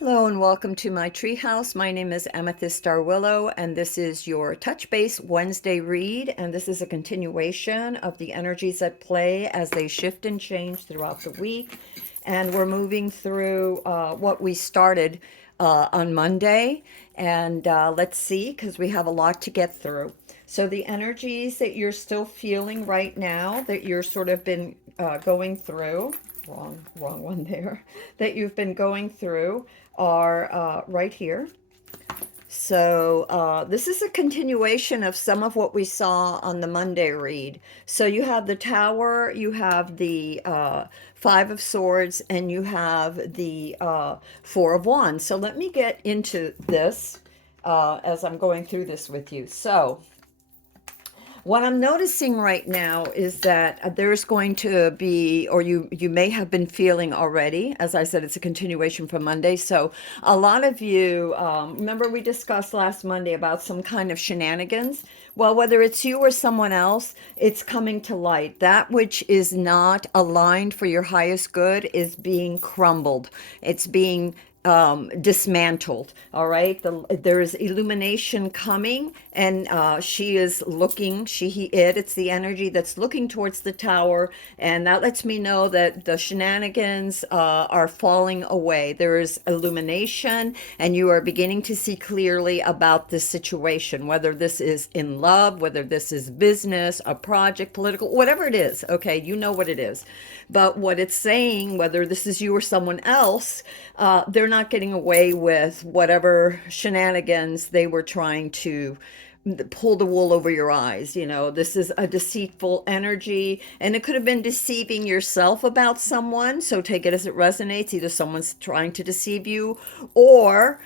Hello and welcome to my treehouse. My name is Amethyst Star Willow, and this is your Touch Base Wednesday read. And this is a continuation of the energies at play as they shift and change throughout the week. And we're moving through what we started on Monday. And let's see, because we have a lot to get through. So, the energies that you're still feeling right now, that you're sort of been going through, wrong one there, that you've been going through are right here. So this is a continuation of some of what we saw on the Monday read. So you have the Tower, you have the Five of Swords, and you have the Four of Wands. So let me get into this as I'm going through this with you. So what I'm noticing right now is that there's going to be, or you may have been feeling already, as I said, it's a continuation from Monday. So a lot of you, remember we discussed last Monday about some kind of shenanigans? Well, whether it's you or someone else, it's coming to light. That which is not aligned for your highest good is being crumbled. It's being dismantled. All right, there is illumination coming, and she is looking. It's the energy that's looking towards the tower, and that lets me know that the shenanigans are falling away. There is illumination, and you are beginning to see clearly about this situation. Whether this is in love, whether this is business, a project, political, whatever it is. Okay, you know what it is, but what it's saying, whether this is you or someone else, they're not getting away with whatever shenanigans they were trying to pull the wool over your eyes. You know, this is a deceitful energy, and it could have been deceiving yourself about someone. So take it as it resonates. Either someone's trying to deceive you, or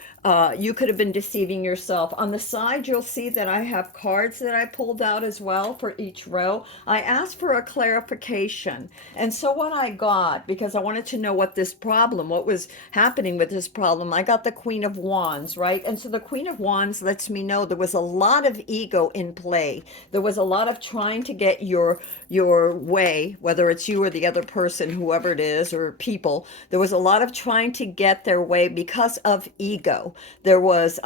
you could have been deceiving yourself. On the side, you'll see that I have cards that I pulled out as well for each row. I asked for a clarification. And so what I got, because I wanted to know what was happening with this problem, I got the Queen of Wands, right? And so the Queen of Wands lets me know there was a lot of ego in play. There was a lot of trying to get your way, whether it's you or the other person, whoever it is, or people. There was a lot of trying to get their way because of ego. There was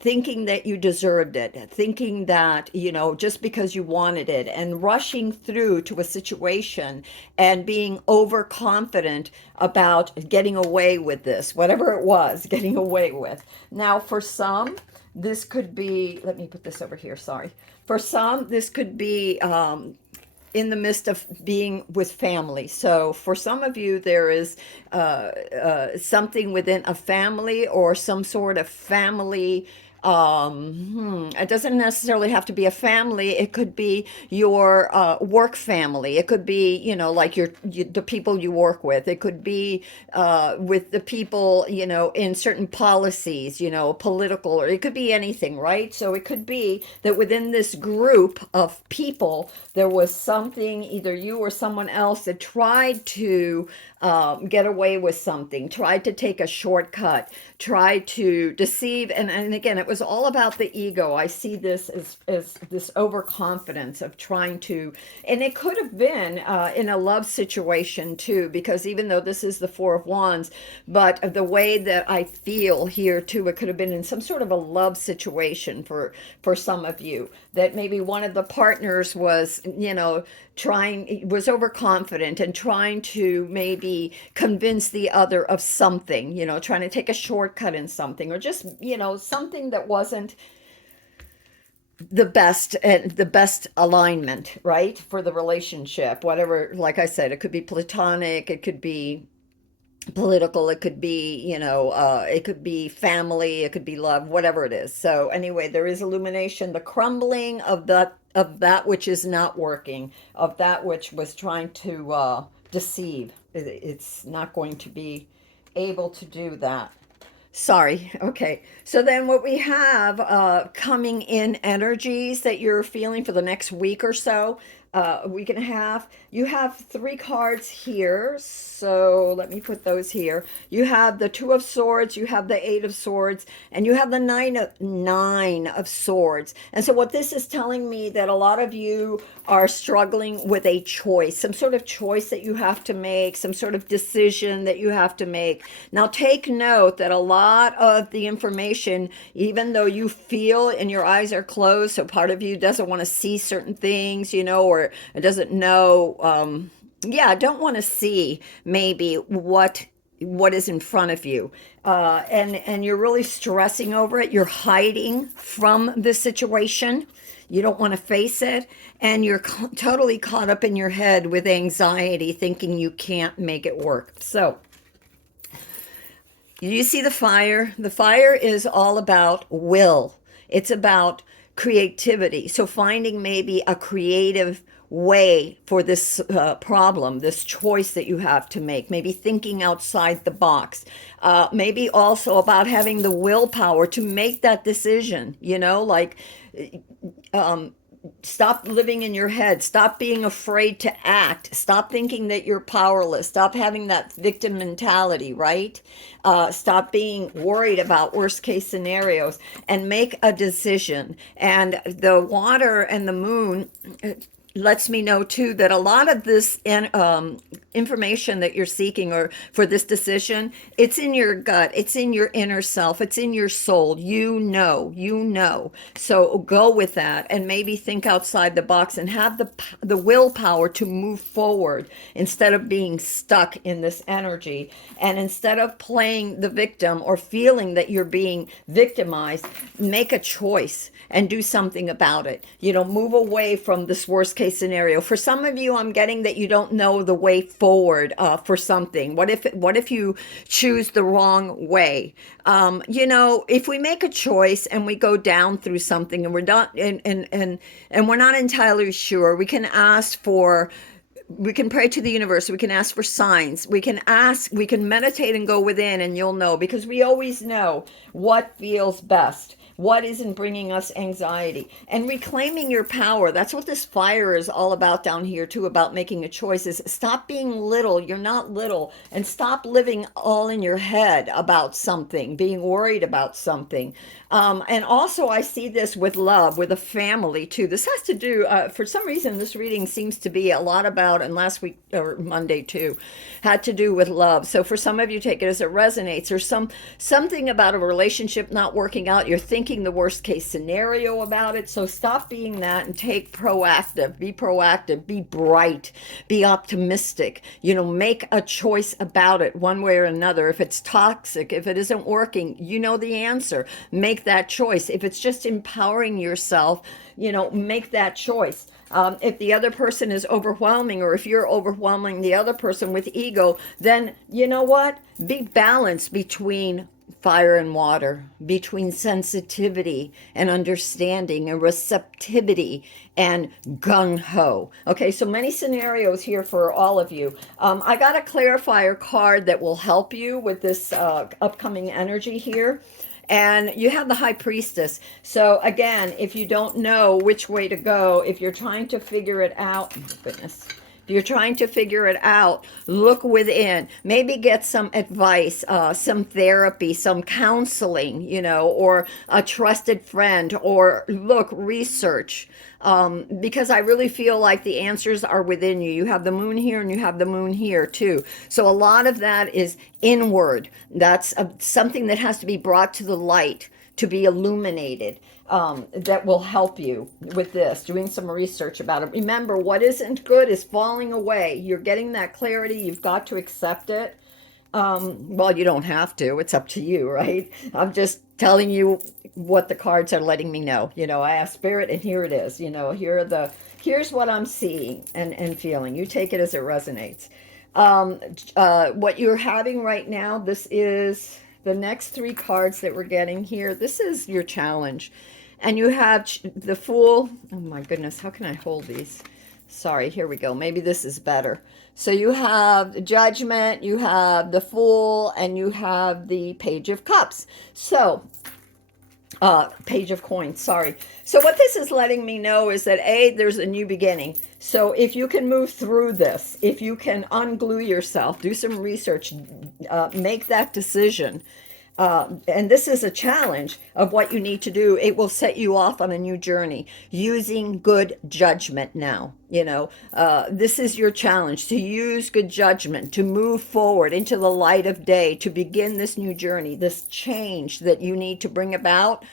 thinking that you deserved it, thinking that, just because you wanted it, and rushing through to a situation and being overconfident about getting away with this, whatever it was, getting away with. Now, for some, this could be, let me put this over here, sorry. For some, this could be in the midst of being with family. So for some of you, there is something within a family or some sort of family. It doesn't necessarily have to be a family. It could be your work family. It could be, like the people you work with. It could be with the people, in certain policies, political, or it could be anything, right? So it could be that within this group of people, there was something, either you or someone else, that tried to get away with something, tried to take a shortcut, tried to deceive. And again, it was all about the ego. I see this as this overconfidence of trying to, and it could have been in a love situation too, because even though this is the Four of Wands, but the way that I feel here too, it could have been in some sort of a love situation for some of you, that maybe one of the partners was, was overconfident and trying to maybe convince the other of something, trying to take a shortcut in something, or just, something that wasn't the best alignment, right, for the relationship. Whatever, like I said, it could be platonic, it could be political, it could be, it could be family, it could be love, whatever it is. So anyway, there is illumination, the crumbling of that which is not working, of that which was trying to deceive. It's not going to be able to do that. Sorry. Okay. So then what we have coming in energies that you're feeling for the next week or so. You have three cards here, so let me put those here. You have the Two of Swords, you have the Eight of Swords, and you have the Nine of Swords. And so what this is telling me that a lot of you are struggling with a choice, some sort of choice that you have to make, some sort of decision that you have to make. Now take note that a lot of the information, even though you feel and your eyes are closed, so part of you doesn't want to see certain things, or it doesn't know, yeah, don't want to see maybe what is in front of you, and you're really stressing over it. You're hiding from this situation. You don't want to face it, and you're totally caught up in your head with anxiety, thinking you can't make it work. So you see the fire? The fire is all about will. It's about creativity. So finding maybe a creative way for this problem, this choice that you have to make, maybe thinking outside the box, maybe also about having the willpower to make that decision, like um, stop living in your head, stop being afraid to act, stop thinking that you're powerless, stop having that victim mentality, right? Stop being worried about worst case scenarios and make a decision. And the water and the moon lets me know too that a lot of this information that you're seeking, or for this decision, it's in your gut, it's in your inner self, it's in your soul. You know. So go with that and maybe think outside the box and have the willpower to move forward instead of being stuck in this energy. And instead of playing the victim or feeling that you're being victimized, make a choice and do something about it. Move away from this worst case scenario. For some of you, I'm getting that you don't know the way forward for something. What if you choose the wrong way? If we make a choice and we go down through something and we're not and we're not entirely sure, we can pray to the universe, we can ask for signs, we can meditate and go within, and you'll know, because we always know what feels best, what isn't bringing us anxiety, and reclaiming your power. That's what this fire is all about down here too, about making a choice. Is stop being little, you're not little, and stop living all in your head about something, being worried about something. And also I see this with love, with a family too. This has to do, for some reason, this reading seems to be a lot about, and last week or Monday too, had to do with love. So for some of you, take it as it resonates, or something about a relationship not working out. You're thinking the worst case scenario about it. So stop being that and be proactive, be bright, be optimistic, make a choice about it one way or another. If it's toxic, if it isn't working, you know the answer. Make that choice. If it's just empowering yourself, make that choice. If the other person is overwhelming, or if you're overwhelming the other person with ego, then you know what? Be balanced between fire and water, between sensitivity and understanding and receptivity and gung-ho. Okay, so many scenarios here for all of you. I got a clarifier card that will help you with this upcoming energy here. And you have the High Priestess. So again, if you don't know which way to go, if you're trying to figure it out, oh my goodness, if you're trying to figure it out, look within. Maybe get some advice, some therapy, some counseling, or a trusted friend, or research. Because I really feel like the answers are within you. You have the moon here and you have the moon here too. So a lot of that is inward. That's something that has to be brought to the light, to be illuminated. That will help you with this, doing some research about it. Remember, what isn't good is falling away. You're getting that clarity. You've got to accept it. Well, you don't have to. It's up to you, right? I'm just telling you what the cards are letting me know. I asked Spirit, and here it is. Here's what I'm seeing and feeling. You take it as it resonates. What you're having right now, this is the next three cards that we're getting here. This is your challenge. And you have the Fool. Oh my goodness, how can I hold these? Sorry, here we go. Maybe this is better. So you have Judgment, you have the Fool, and you have the Page of Cups. So Page of Coins, sorry. So what this is letting me know is that A, there's a new beginning. So if you can move through this, if you can unglue yourself, do some research, make that decision, and this is a challenge of what you need to do. It will set you off on a new journey using good judgment now. This is your challenge, to use good judgment, to move forward into the light of day, to begin this new journey, this change that you need to bring about,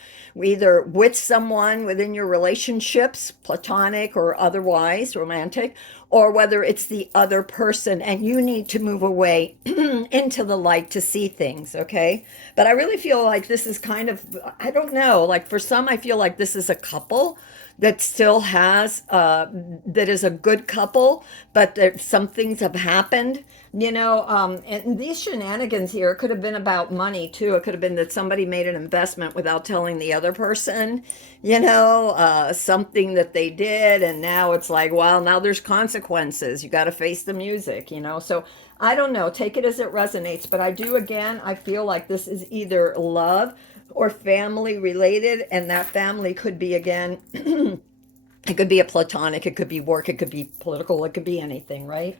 either with someone within your relationships, platonic or otherwise, romantic, or whether it's the other person and you need to move away into the light to see things, okay? But I really feel like this is kind of, I don't know, like for some, I feel like this is a couple that still has, that is a good couple, but there, some things have happened, and these shenanigans here, it could have been about money too. It could have been that somebody made an investment without telling the other person, something that they did, and now it's like, well, now there's consequences. You got to face the music. So I don't know. Take it as it resonates. But I feel like this is either love or family related, and that family could be, again, it could be a platonic, it could be work, it could be political, it could be anything, right?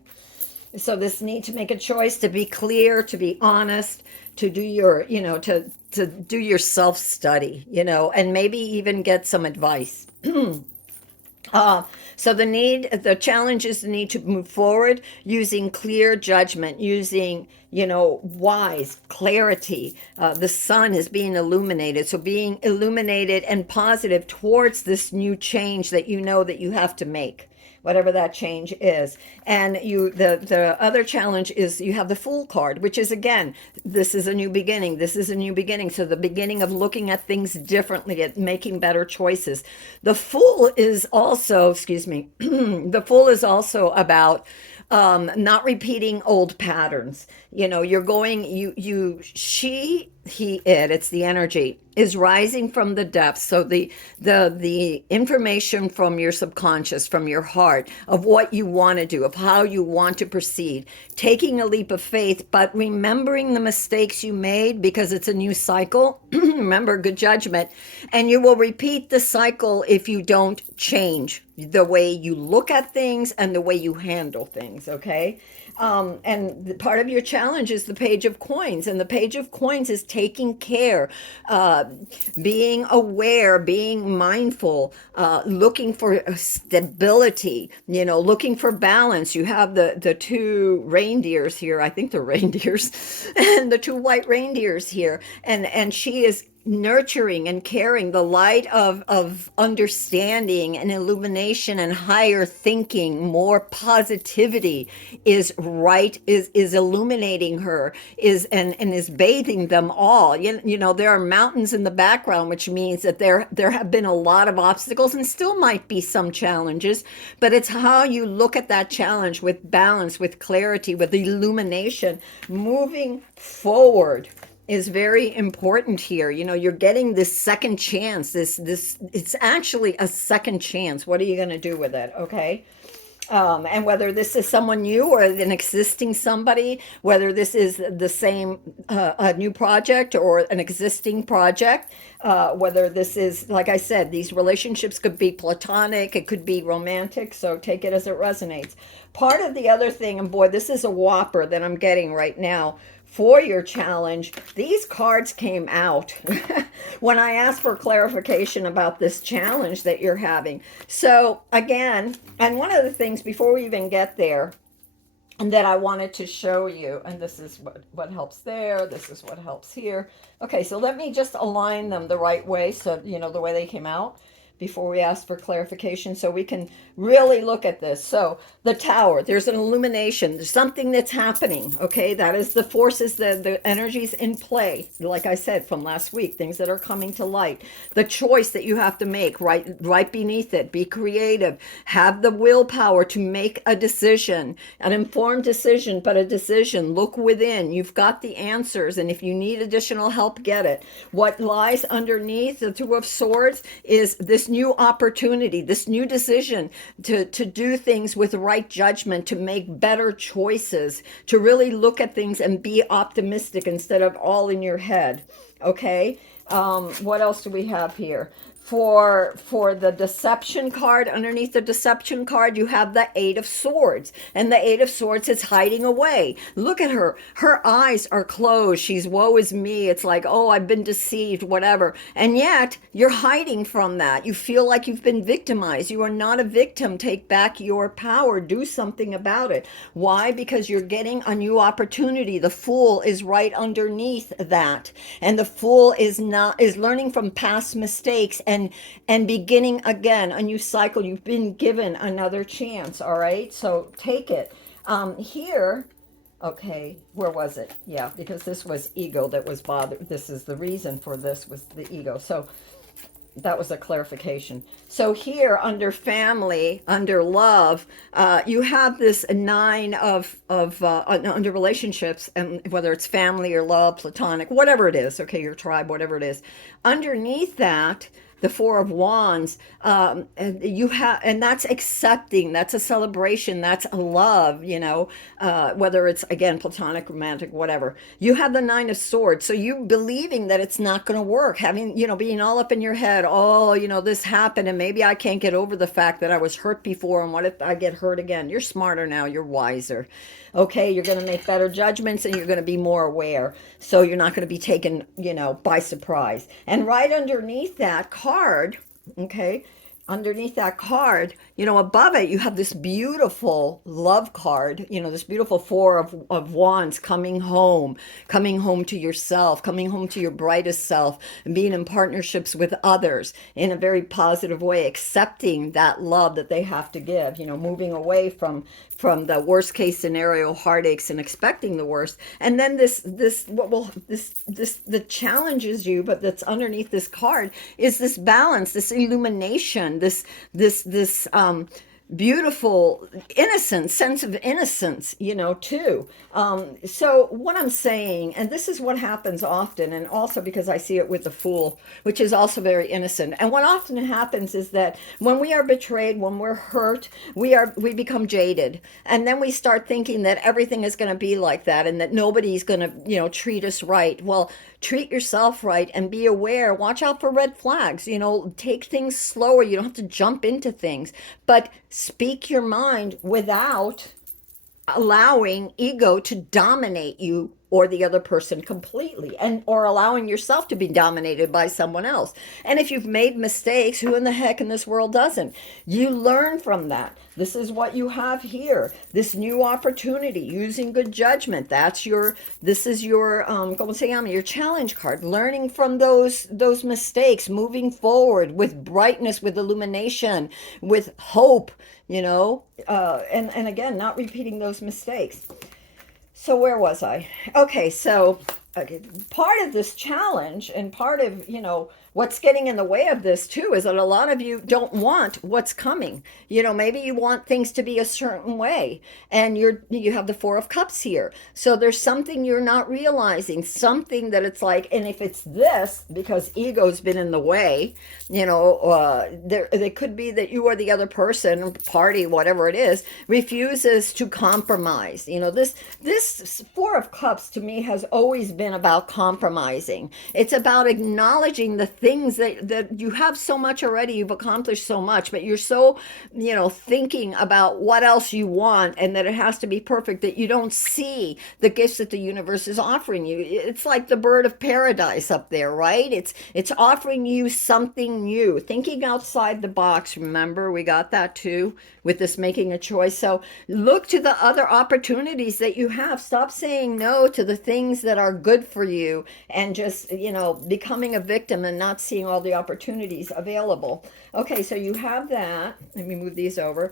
So this need to make a choice, to be clear, to be honest, to do your, to do your self study, and maybe even get some advice. Uh, so the challenge is the need to move forward using clear judgment, using, wise clarity. The sun is being illuminated. So being illuminated and positive towards this new change that you know that you have to make, whatever that change is. And the other challenge is you have the Fool card, which is, again, this is a new beginning. This is a new beginning. So the beginning of looking at things differently, at making better choices. The Fool is also, excuse me, the Fool is also about not repeating old patterns. You're going, it's the energy is rising from the depths. So the information from your subconscious, from your heart, of what you want to do, of how you want to proceed, taking a leap of faith, but remembering the mistakes you made because it's a new cycle. Remember, good judgment. And you will repeat the cycle if you don't change the way you look at things and the way you handle things, okay? And part of your challenge is the Page of Coins, and the Page of Coins is taking care, being aware, being mindful, looking for stability, looking for balance. You have the two reindeers here. I think they're reindeers, and the two white reindeers here, and she is nurturing and caring. The light of understanding and illumination and higher thinking, more positivity is illuminating her, and is bathing them all. There are mountains in the background, which means that there have been a lot of obstacles and still might be some challenges, but it's how you look at that challenge with balance, with clarity, with illumination, moving forward is very important here. You're getting this second chance. This it's actually a second chance. What are you going to do with it? Okay. And whether this is someone new or an existing somebody, whether this is the same, a new project or an existing project, whether this is, like I said, these relationships could be platonic, it could be romantic, so take it as it resonates. Part of the other thing, and boy, this is a whopper that I'm getting right now, for your challenge, these cards came out when I asked for clarification about this challenge that you're having. So again, and one of the things before we even get there, and that I wanted to show you, and this is what helps there, this is what helps here. Okay, so let me just align them the right way, so the way they came out before we ask for clarification, so we can really look at this. So the Tower, there's an illumination, there's something that's happening, okay? That is the forces, the energies in play, like I said from last week, things that are coming to light. The choice that you have to make right beneath it, be creative, have the willpower to make a decision, an informed decision, but a decision. Look within, you've got the answers, and if you need additional help, get it. What lies underneath the Two of Swords is this this new opportunity, this new decision to do things with right judgment, to make better choices, to really look at things and be optimistic instead of all in your head. Okay. What else do we have here? For the deception card, underneath the deception card, you have the Eight of Swords. And the Eight of Swords is hiding away. Look at her. Her eyes are closed. She's woe is me. It's like, oh, I've been deceived, whatever. And yet, you're hiding from that. You feel like you've been victimized. You are not a victim. Take back your power. Do something about it. Why? Because you're getting a new opportunity. The Fool is right underneath that. And the Fool is learning from past mistakes and beginning again a new cycle. You've been given another chance. All right, so take it. Here, okay, where was it? Yeah, because this was ego that was bothered. This is the reason for this, was the ego. So that was a clarification. So here under family, under love, you have this nine of under relationships, and whether it's family or love, platonic, whatever it is, okay, your tribe, whatever it is. Underneath that, the Four of Wands, and you have, and that's accepting, that's a celebration, that's a love, whether it's again platonic, romantic, whatever. You have the Nine of Swords, so you believing that it's not going to work, having, being all up in your head, oh, this happened and maybe I can't get over the fact that I was hurt before, and what if I get hurt again? You're smarter now, you're wiser. Okay, you're going to make better judgments and you're going to be more aware. So you're not going to be taken, by surprise. And right underneath that card, okay, underneath that card, above it, you have this beautiful love card, this beautiful Four of Wands, coming home to yourself, coming home to your brightest self, and being in partnerships with others in a very positive way, accepting that love that they have to give, moving away from the worst case scenario heartaches and expecting the worst. And then this that challenges you, but that's underneath this card, is this balance, this illumination, this beautiful innocence, sense of innocence, too. So what I'm saying, and this is what happens often, and also because I see it with the Fool, which is also very innocent. And what often happens is that when we are betrayed, when we're hurt, we become jaded, and then we start thinking that everything is going to be like that, and that nobody's going to, treat us right. Well, treat yourself right and be aware. Watch out for red flags. Take things slower. You don't have to jump into things, but speak your mind without allowing ego to dominate you or the other person completely, or allowing yourself to be dominated by someone else. And if you've made mistakes, who in the heck in this world doesn't? You learn from that. This is what you have here, this new opportunity, using good judgment. This is your como se llama, your challenge card, learning from those mistakes, moving forward with brightness, with illumination, with hope, and again, not repeating those mistakes. So where was I? Okay, so part of this challenge, and part of, what's getting in the way of this too, is that a lot of you don't want what's coming. Maybe you want things to be a certain way, and you have the Four of Cups here. So there's something you're not realizing, something that it's like, and if it's this, because ego's been in the way, there could be that you or the other person, party, whatever it is, refuses to compromise. This Four of Cups to me has always been about compromising. It's about acknowledging the things that you have so much already, you've accomplished so much, but you're so, thinking about what else you want and that it has to be perfect, that you don't see the gifts that the universe is offering you. It's like the bird of paradise up there, right? It's offering you something new, thinking outside the box. Remember, we got that too with this making a choice. So look to the other opportunities that you have. Stop saying no to the things that are good for you and just, becoming a victim and not seeing all the opportunities available. Okay, so you have that. Let me move these over.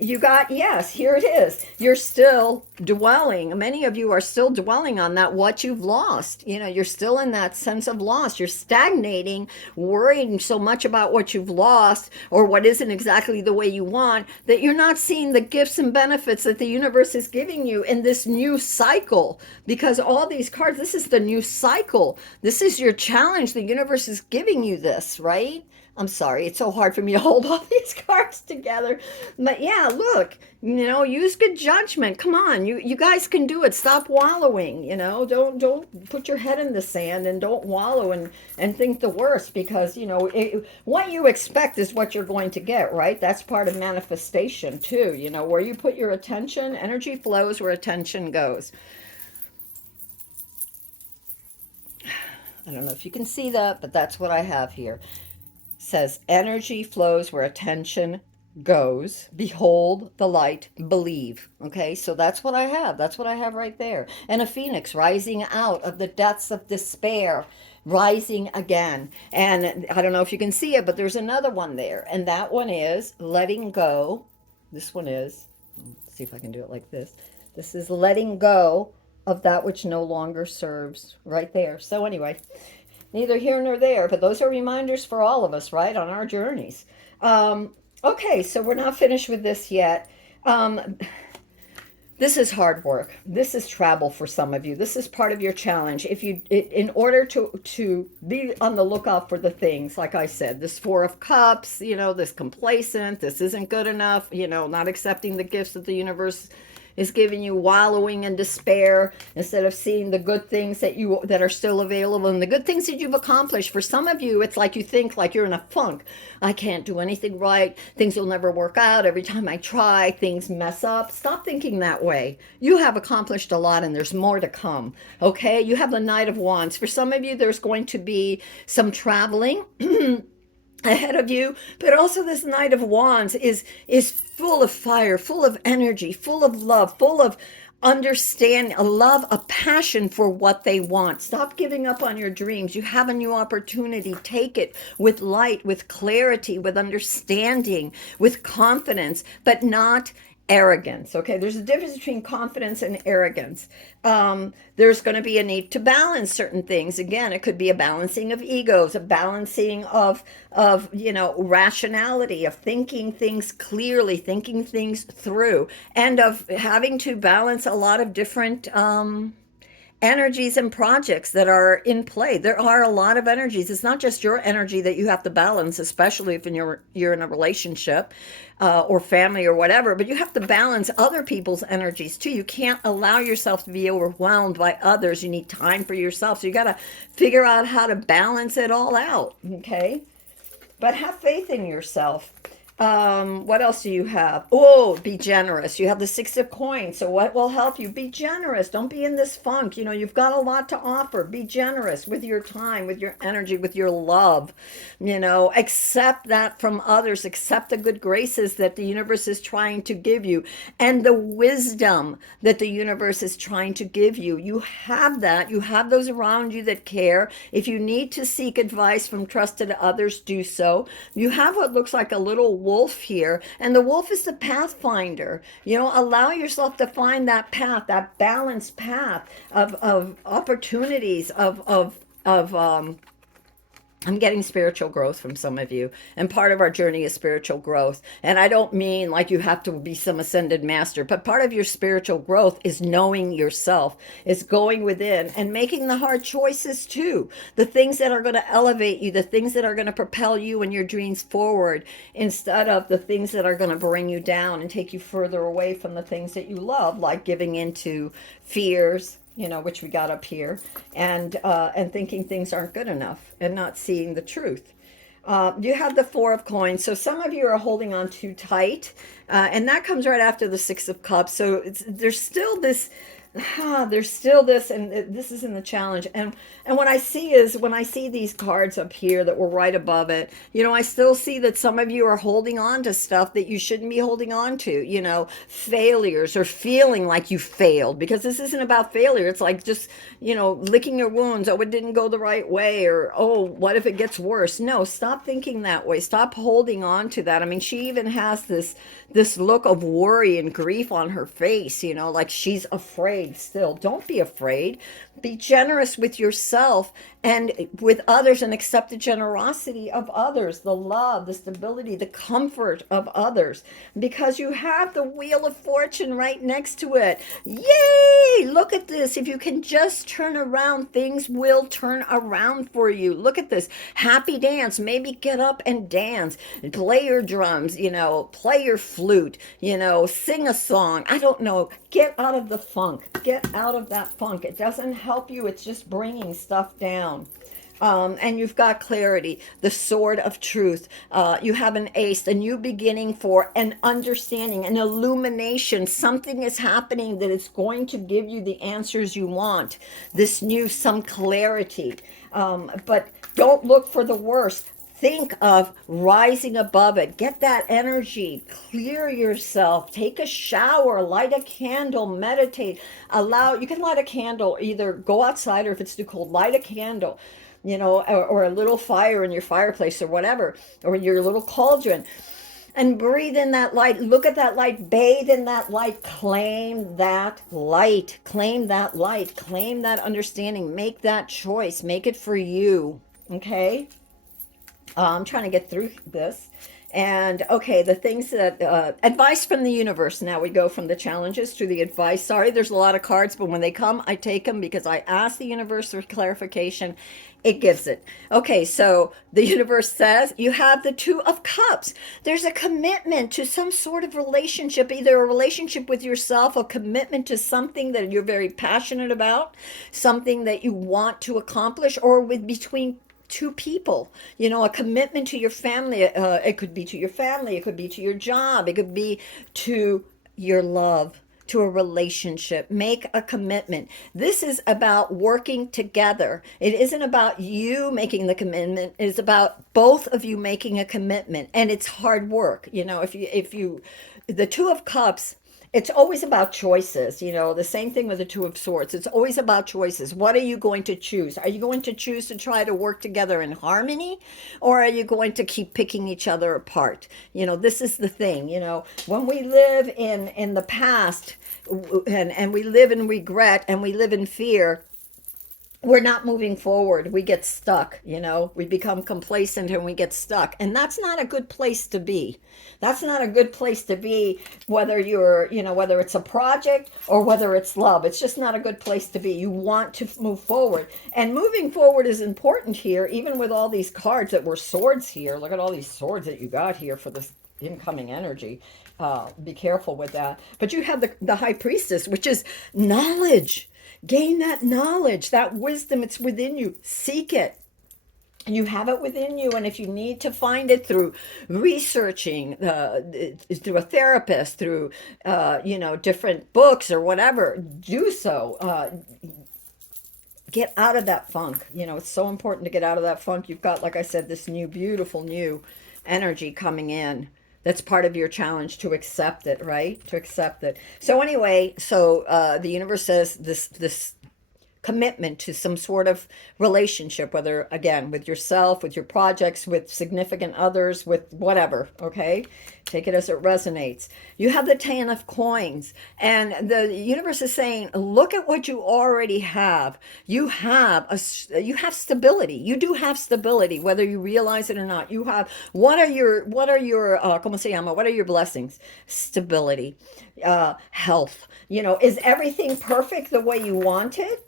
You got, yes, here it is. You're still dwelling. Many of you are still dwelling on that, what you've lost. You're still in that sense of loss. You're stagnating, worrying so much about what you've lost or what isn't exactly the way you want, that you're not seeing the gifts and benefits that the universe is giving you in this new cycle. Because all these cards, this is the new cycle. This is your challenge. The universe is giving you this, right? I'm sorry, it's so hard for me to hold all these cards together. But yeah, look, use good judgment. Come on, you guys can do it. Stop wallowing, Don't put your head in the sand and don't wallow and think the worst because, what you expect is what you're going to get, right? That's part of manifestation too, where you put your attention, energy flows where attention goes. I don't know if you can see that, but that's what I have here. Says energy flows where attention goes. Behold the light, believe. Okay, so that's what I have. That's what I have right there. And a phoenix rising out of the depths of despair, rising again. And I don't know if you can see it, but there's another one there. And that one is letting go. This one is, let's see if I can do it like this. This is letting go of that which no longer serves, right there. So anyway, neither here nor there, but those are reminders for all of us, right, on our journeys. Okay, so we're not finished with this yet. Um, this is hard work. This is travel for some of you. This is part of your challenge. In order to be on the lookout for the things, like I said, this Four of Cups, this complacent, this isn't good enough, not accepting the gifts that the universe is giving you, wallowing in despair instead of seeing the good things that are still available and the good things that you've accomplished. For some of you, it's like you think like you're in a funk. I can't do anything right. Things will never work out. Every time I try, things mess up. Stop thinking that way. You have accomplished a lot and there's more to come. Okay? You have the Knight of Wands. For some of you, there's going to be some traveling ahead of you, but also this Knight of Wands is full of fire, full of energy, full of love, full of understand a love, a passion for what they want. Stop giving up on your dreams. You have a new opportunity. Take it with light, with clarity, with understanding, with confidence, but not arrogance. Okay, there's a difference between confidence and arrogance. There's going to be a need to balance certain things. Again, it could be a balancing of egos, a balancing of rationality, of thinking things clearly, thinking things through, and of having to balance a lot of different energies and projects that are in play. There are a lot of energies. It's not just your energy that you have to balance, especially if you're in a relationship or family or whatever, but you have to balance other people's energies too. You can't allow yourself to be overwhelmed by others. You need time for yourself. So you got to figure out how to balance it all out, okay? But have faith in yourself. What else do you have? Oh, be generous. You have the Six of Coins. So what will help you? Be generous. Don't be in this funk. You've got a lot to offer. Be generous with your time, with your energy, with your love. Accept that from others. Accept the good graces that the universe is trying to give you and the wisdom that the universe is trying to give you. You have that. You have those around you that care. If you need to seek advice from trusted others, do so. You have what looks like a little wolf here, and the wolf is the pathfinder. Allow yourself to find that path, that balanced path of opportunities, of I'm getting spiritual growth from some of you. And part of our journey is spiritual growth. And I don't mean like you have to be some ascended master, but part of your spiritual growth is knowing yourself, is going within and making the hard choices too. The things that are going to elevate you, the things that are going to propel you and your dreams forward, instead of the things that are going to bring you down and take you further away from the things that you love, like giving into fears, which we got up here, and thinking things aren't good enough and not seeing the truth. You have the Four of Coins. So some of you are holding on too tight, and that comes right after the Six of Cups. So there's still this, and this is in the challenge. And what I see is when I see these cards up here that were right above it, I still see that some of you are holding on to stuff that you shouldn't be holding on to, failures or feeling like you failed, because this isn't about failure. It's like just, licking your wounds. Oh, it didn't go the right way, or, oh, what if it gets worse? No, stop thinking that way. Stop holding on to that. I mean, she even has this look of worry and grief on her face, like she's afraid still. Don't be afraid. Be generous with yourself and with others, and accept the generosity of others, the love, the stability, the comfort of others, because you have the Wheel of Fortune right next to it. Yay! Look at this. If you can just turn around, things will turn around for you. Look at this. Happy dance. Maybe get up and dance. Play your drums, play your flute, sing a song. I don't know. Get out of the funk. Get out of that funk. It doesn't help you. It's just bringing stuff down. And you've got clarity, the sword of truth. You have an ace, a new beginning for an understanding, an illumination. Something is happening that is going to give you the answers you want. This new, some clarity. But don't look for the worst. Think of rising above it. Get that energy. Clear yourself. Take a shower. Light a candle. Meditate. You can light a candle, either go outside, or if it's too cold, light a candle, or a little fire in your fireplace or whatever, or your little cauldron, and breathe in that light. Look at that light. Bathe in that light. Claim that light. Claim that light. Claim that understanding. Make that choice. Make it for you. Okay? I'm trying to get through this. And okay, the things that advice from the universe. Now we go from the challenges to the advice. Sorry, there's a lot of cards, but when they come, I take them because I ask the universe for clarification. It gives it. Okay, so the universe says you have the Two of Cups. There's a commitment to some sort of relationship, either a relationship with yourself, a commitment to something that you're very passionate about, something that you want to accomplish, or with between two people, a commitment to your family. It could be to your family, it could be to your job, it could be to your love, to a relationship. Make a commitment. This is about working together. It isn't about you making the commitment. It's about both of you making a commitment, and it's hard work. If you the Two of Cups, it's always about choices. The same thing with the Two of Swords. It's always about choices. What are you going to choose? Are you going to choose to try to work together in harmony, or are you going to keep picking each other apart? This is the thing. When we live in the past, and we live in regret, and we live in fear, we're not moving forward. We get stuck. We become complacent and we get stuck, and that's not a good place to be. That's not a good place to be, whether whether it's a project or whether it's love. It's just not a good place to be. You want to move forward, and moving forward is important here, even with all these cards that were swords here. Look at all these swords that you got here for this incoming energy. Be careful with that. But you have the High Priestess, which is knowledge. Gain that knowledge, that wisdom. It's within you. Seek it. You have it within you, and if you need to find it through researching, through a therapist, through different books or whatever, do so. Get out of that funk. It's so important to get out of that funk. You've got, like I said, this new, beautiful new energy coming in. That's part of your challenge, to accept it, right? To accept it. So anyway, the universe says this commitment to some sort of relationship, whether, again, with yourself, with your projects, with significant others, with whatever, okay? Take it as it resonates. You have the Ten of Coins, and the universe is saying, look at what you already have. You have stability. You do have stability, whether you realize it or not. You have, what are your como se llama? What are your blessings? Stability, health. Is everything perfect the way you want it?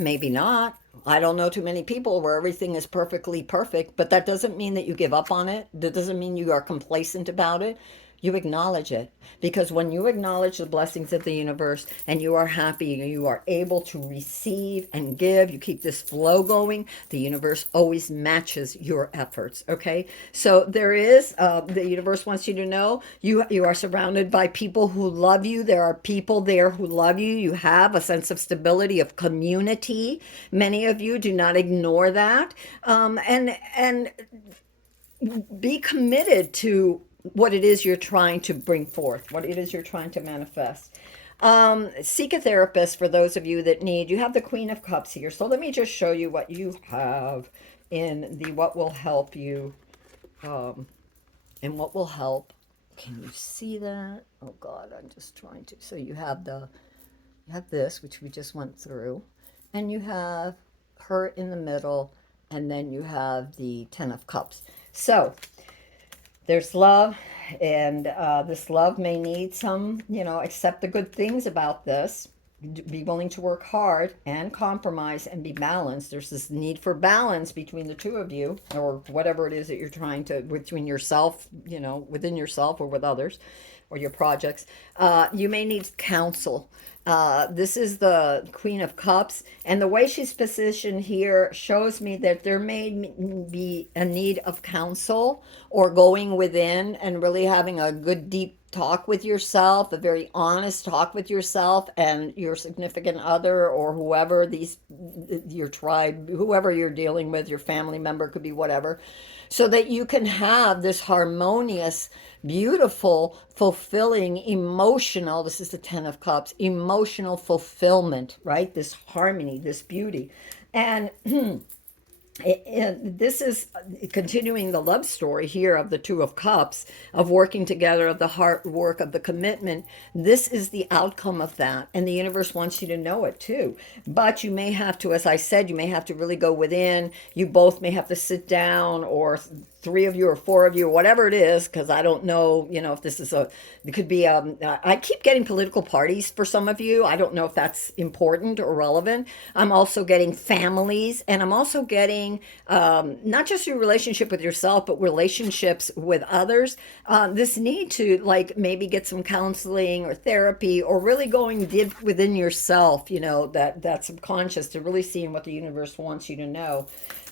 Maybe not. I don't know too many people where everything is perfectly perfect, but that doesn't mean that you give up on it. That doesn't mean you are complacent about it. You acknowledge it, because when you acknowledge the blessings of the universe and you are happy, you are able to receive and give, you keep this flow going, the universe always matches your efforts. Okay, so there is the universe wants you to know you are surrounded by people who love you. There are people there who love you. You have a sense of stability, of community. Many of you do not ignore that, and be committed to what it is you're trying to bring forth, what it is you're trying to manifest. Seek a therapist for those of you that need. You have the Queen of Cups here. So let me just show you what you have in the what will help you, and what will help. Can you see that? Oh God, I'm just trying to. So you have this, which we just went through. and you have her in the middle, and then you have the Ten of Cups. So there's love, and this love may need some, accept the good things about this. Be willing to work hard and compromise and be balanced. There's this need for balance between the two of you, or whatever it is that you're trying to, between yourself, within yourself or with others or your projects. You may need counsel. This is the Queen of Cups, and the way she's positioned here shows me that there may be a need of counsel or going within and really having a good, deep talk with yourself, a very honest talk with yourself and your significant other or whoever your tribe, whoever you're dealing with, your family member, could be whatever, so that you can have this harmonious, beautiful, fulfilling, emotional, this is the Ten of Cups, emotional fulfillment, right? This harmony, this beauty. And this is continuing the love story here of the Two of Cups, of working together, of the heart work, of the commitment. This is the outcome of that. And the universe wants you to know it too. But you may have to, as I said, you may have to really go within. You both may have to sit down, or three of you or four of you or whatever it is, because I don't know, if this is it could be, I keep getting political parties for some of you. I don't know if that's important or relevant. I'm also getting families, and I'm also getting not just your relationship with yourself, but relationships with others. This need to, like, maybe get some counseling or therapy, or really going deep within yourself, that subconscious, to really seeing what the universe wants you to know.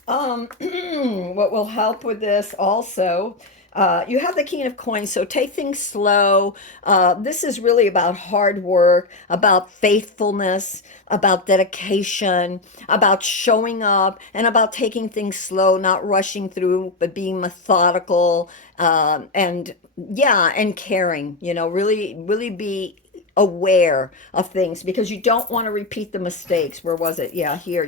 What will help with this also, you have the King of Coins, so take things slow. This is really about hard work, about faithfulness, about dedication, about showing up, and about taking things slow, not rushing through, but being methodical, and yeah, and caring. Really, really be aware of things, because you don't want to repeat the mistakes. Where was it? Yeah, here.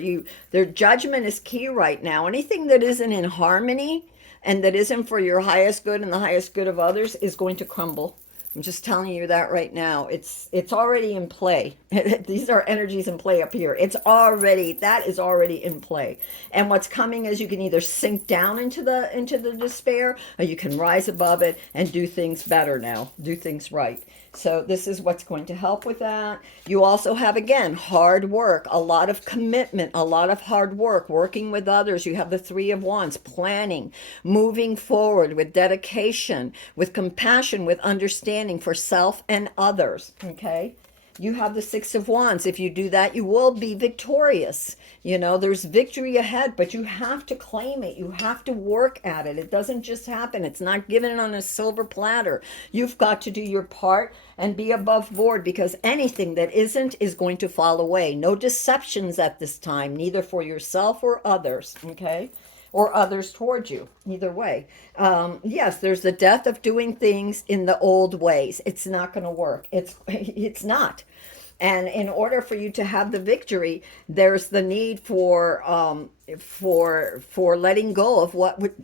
Their judgment is key right now. Anything that isn't in harmony and that isn't for your highest good and the highest good of others is going to crumble. I'm just telling you that right now. It's already in play. These are energies in play up here. That is already in play. And what's coming is, you can either sink down into the despair, or you can rise above it and do things better now. Do things right. So this is what's going to help with that. You also have, again, hard work, a lot of commitment, a lot of hard work, working with others. You have the Three of Wands, planning, moving forward with dedication, with compassion, with understanding for self and others. Okay. You have the Six of Wands. If you do that, you will be victorious. There's victory ahead, but you have to claim it. You have to work at it. It doesn't just happen. It's not given on a silver platter. You've got to do your part and be above board, because anything that isn't is going to fall away. No deceptions at this time, neither for yourself or others. Okay, or others towards you. Either way. Yes, there's the death of doing things in the old ways. It's not going to work. It's not. And in order for you to have the victory, there's the need for letting go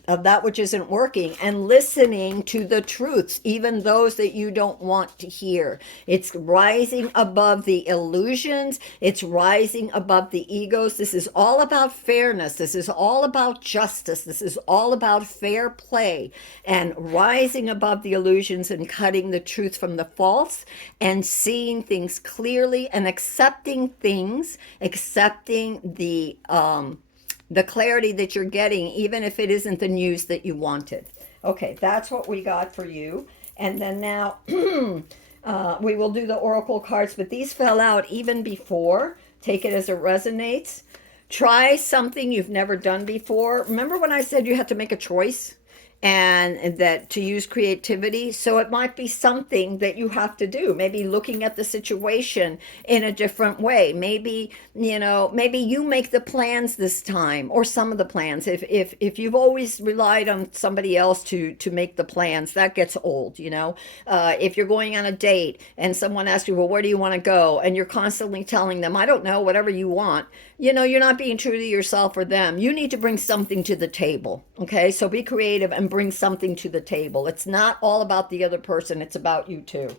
of that which isn't working, and listening to the truths, even those that you don't want to hear. It's rising above the illusions. It's rising above the egos. This is all about fairness. This is all about justice. This is all about fair play, and rising above the illusions and cutting the truth from the false, and seeing things clearly, and accepting the clarity that you're getting, even if it isn't the news that you wanted. Okay, that's what we got for you. And then now we will do the oracle cards, but these fell out even before. Take it as it resonates. Try something you've never done before. Remember when I said you had to make a choice? And that to use creativity. So it might be something that you have to do. Maybe looking at the situation in a different way. Maybe, maybe you make the plans this time, or some of the plans. If you've always relied on somebody else to make the plans, that gets old, If you're going on a date and someone asks you, well, where do you want to go? And you're constantly telling them, I don't know, whatever you want. You're not being true to yourself or them. You need to bring something to the table. Okay, so be creative and bring something to the table. It's not all about the other person, it's about you too.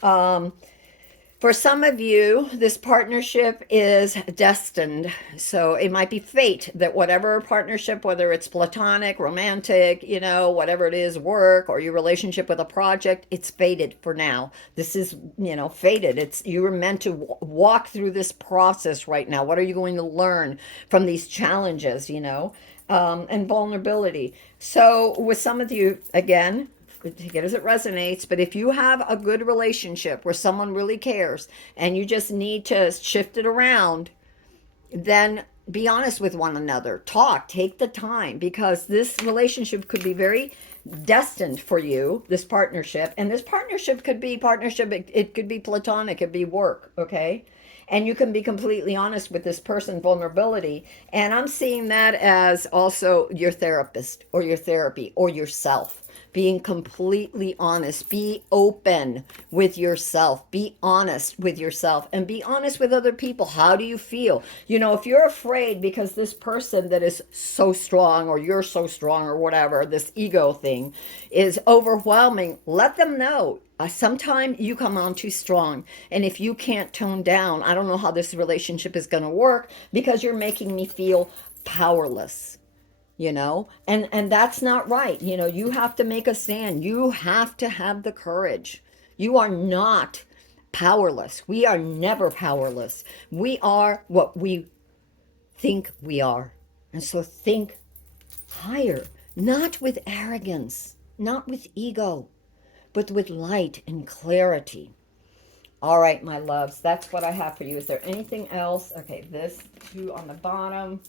For For some of you, this partnership is destined. So it might be fate that whatever partnership, whether it's platonic, romantic, whatever it is, work, or your relationship with a project, it's fated for now. This is, fated. You are meant to walk through this process right now. What are you going to learn from these challenges, and vulnerability? So with some of you, again, take it as it resonates. But if you have a good relationship where someone really cares and you just need to shift it around, then be honest with one another. Talk, take the time, because this relationship could be very destined for you, this partnership. And this partnership could be partnership, it could be platonic, it could be work, okay? And you can be completely honest with this person, vulnerability. And I'm seeing that as also your therapist or your therapy or yourself. Being completely honest. Be open with yourself. Be honest with yourself and be honest with other people. How do you feel? If you're afraid because this person that is so strong or you're so strong or whatever, this ego thing is overwhelming, let them know. Sometimes you come on too strong. And if you can't tone down, I don't know how this relationship is going to work because you're making me feel powerless. And that's not right. You have to make a stand. You have to have the courage. You are not powerless. We are never powerless. We are what we think we are. And so think higher, not with arrogance, not with ego, but with light and clarity. All right, my loves, that's what I have for you. Is there anything else? Okay, this two on the bottom.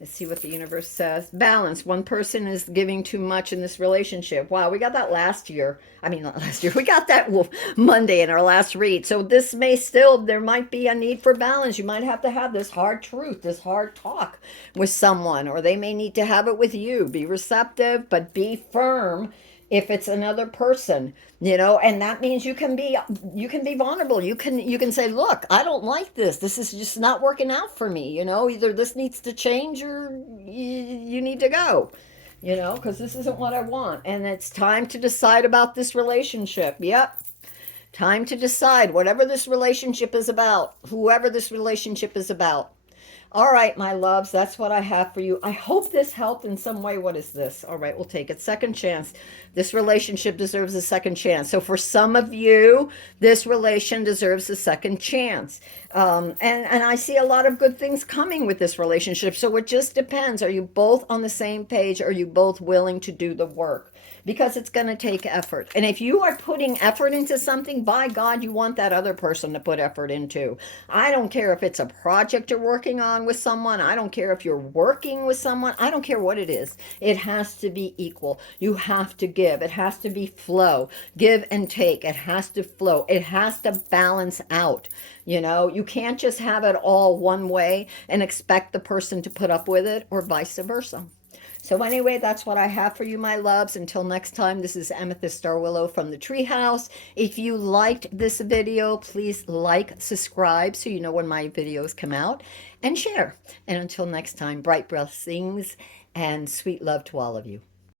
Let's see what the universe says. Balance. One person is giving too much in this relationship. Wow, we got that last year. I mean, not last year. We got that Monday in our last read. So this may still, there might be a need for balance. You might have to have this hard truth, this hard talk with someone, or they may need to have it with you. Be receptive, but be firm if it's another person, and that means you can be vulnerable. You can say, look, I don't like this is just not working out for me. Either this needs to change or you need to go, because this isn't what I want, and it's time to decide about this relationship. Yep, time to decide whatever this relationship is about, whoever this relationship is about. All right, my loves, that's what I have for you. I hope this helped in some way. What is this? All right, we'll take it. Second chance. This relationship deserves a second chance. So for some of you, this relation deserves a second chance. And I see a lot of good things coming with this relationship. So it just depends. Are you both on the same page? Are you both willing to do the work? Because it's going to take effort. And if you are putting effort into something, by God, you want that other person to put effort into. I don't care if it's a project you're working on with someone. I don't care if you're working with someone. I don't care what it is. It has to be equal. You have to give. It has to be flow. Give and take. It has to flow. It has to balance out. You can't just have it all one way and expect the person to put up with it, or vice versa. So anyway, that's what I have for you, my loves. Until next time, this is Amethyst Starwillow from the Treehouse. If you liked this video, please like, subscribe, so you know when my videos come out, and share. And until next time, bright blessings and sweet love to all of you.